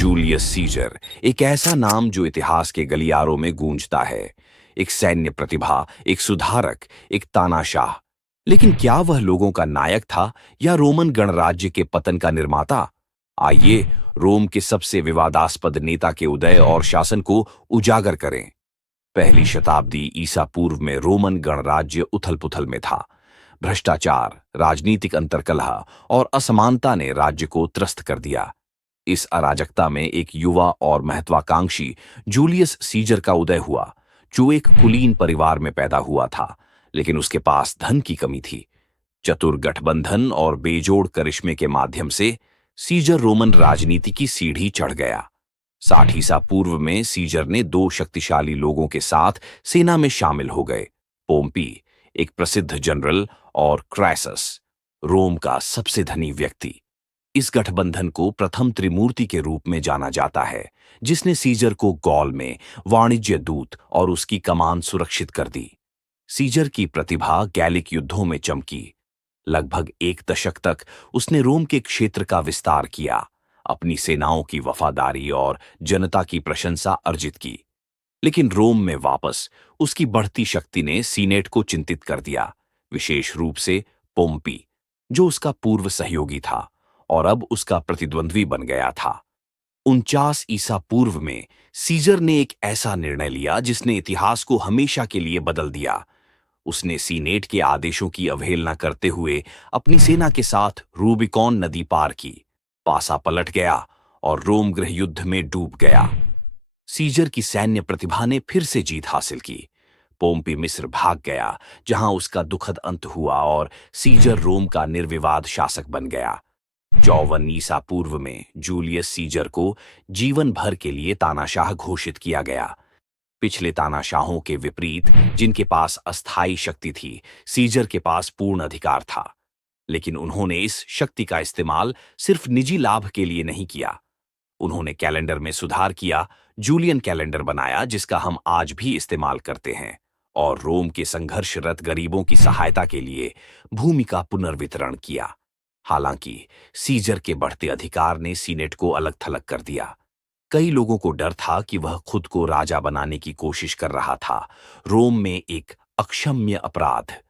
Julius Caesar एक ऐसा नाम जो इतिहास के गलियारों में गूंजता है। एक सैन्य प्रतिभा, एक सुधारक, एक तानाशाह। लेकिन क्या वह लोगों का नायक था या रोमन गणराज्य के पतन का निर्माता? आइए रोम के सबसे विवादास्पद नेता के उदय और शासन को उजागर करें। पहली शताब्दी ईसा पूर्व में रोमन गणराज्य उथल-पुथल में था। भ्रष्टाचार, राजनीतिक अंतर्कलह और असमानता ने राज्य को त्रस्त कर दिया। इस अराजकता में एक युवा और महत्वाकांक्षी जूलियस सीजर का उदय हुआ, जो एक कुलीन परिवार में पैदा हुआ था, लेकिन उसके पास धन की कमी थी। चतुर गठबंधन और बेजोड़ करिश्मे के माध्यम से सीजर रोमन राजनीति की सीढ़ी चढ़ गया। 60 ईसा पूर्व में सीजर ने दो शक्तिशाली लोगों के साथ सेना में शामिल हो गए। पोम्पी, एक प्रसिद्ध जनरल, और क्रैसस, रोम का सबसे धनी व्यक्ति। इस गठबंधन को प्रथम त्रिमूर्ति के रूप में जाना जाता है, जिसने सीजर को गॉल में वाणिज्य दूत और उसकी कमान सुरक्षित कर दी। सीजर की प्रतिभा गैलिक युद्धों में चमकी। लगभग एक दशक तक उसने रोम के क्षेत्र का विस्तार किया, अपनी सेनाओं की वफादारी और जनता की प्रशंसा अर्जित की। लेकिन रोम में वापस उसकी बढ़ती शक्ति ने सीनेट को चिंतित कर दिया, विशेष रूप से पोम्पी, जो उसका पूर्व सहयोगी था और अब उसका प्रतिद्वंद्वी बन गया था। 49 ईसा पूर्व में सीजर ने एक ऐसा निर्णय लिया जिसने इतिहास को हमेशा के लिए बदल दिया। उसने सीनेट के आदेशों की अवहेलना करते हुए अपनी सेना के साथ रूबिकॉन नदी पार की। पासा पलट गया और रोम गृह युद्ध में डूब गया। सीजर की सैन्य प्रतिभा ने फिर से जीत हासिल की। पोम्पी मिस्र भाग गया, जहां उसका दुखद अंत हुआ और सीजर रोम का निर्विवाद शासक बन गया। 54 ईसा पूर्व में जूलियस सीजर को जीवन भर के लिए तानाशाह घोषित किया गया। पिछले तानाशाहों के विपरीत, जिनके पास अस्थायी शक्ति थी, सीजर के पास पूर्ण अधिकार था। लेकिन उन्होंने इस शक्ति का इस्तेमाल सिर्फ निजी लाभ के लिए नहीं किया। उन्होंने कैलेंडर में सुधार किया, जूलियन कैलेंडर बनाया, जिसका हम आज भी इस्तेमाल करते हैं, और रोम के संघर्षरत गरीबों की सहायता के लिए भूमि का पुनर्वितरण किया। हालांकि सीजर के बढ़ते अधिकार ने सीनेट को अलग थलग कर दिया। कई लोगों को डर था कि वह खुद को राजा बनाने की कोशिश कर रहा था। रोम में एक अक्षम्य अपराध,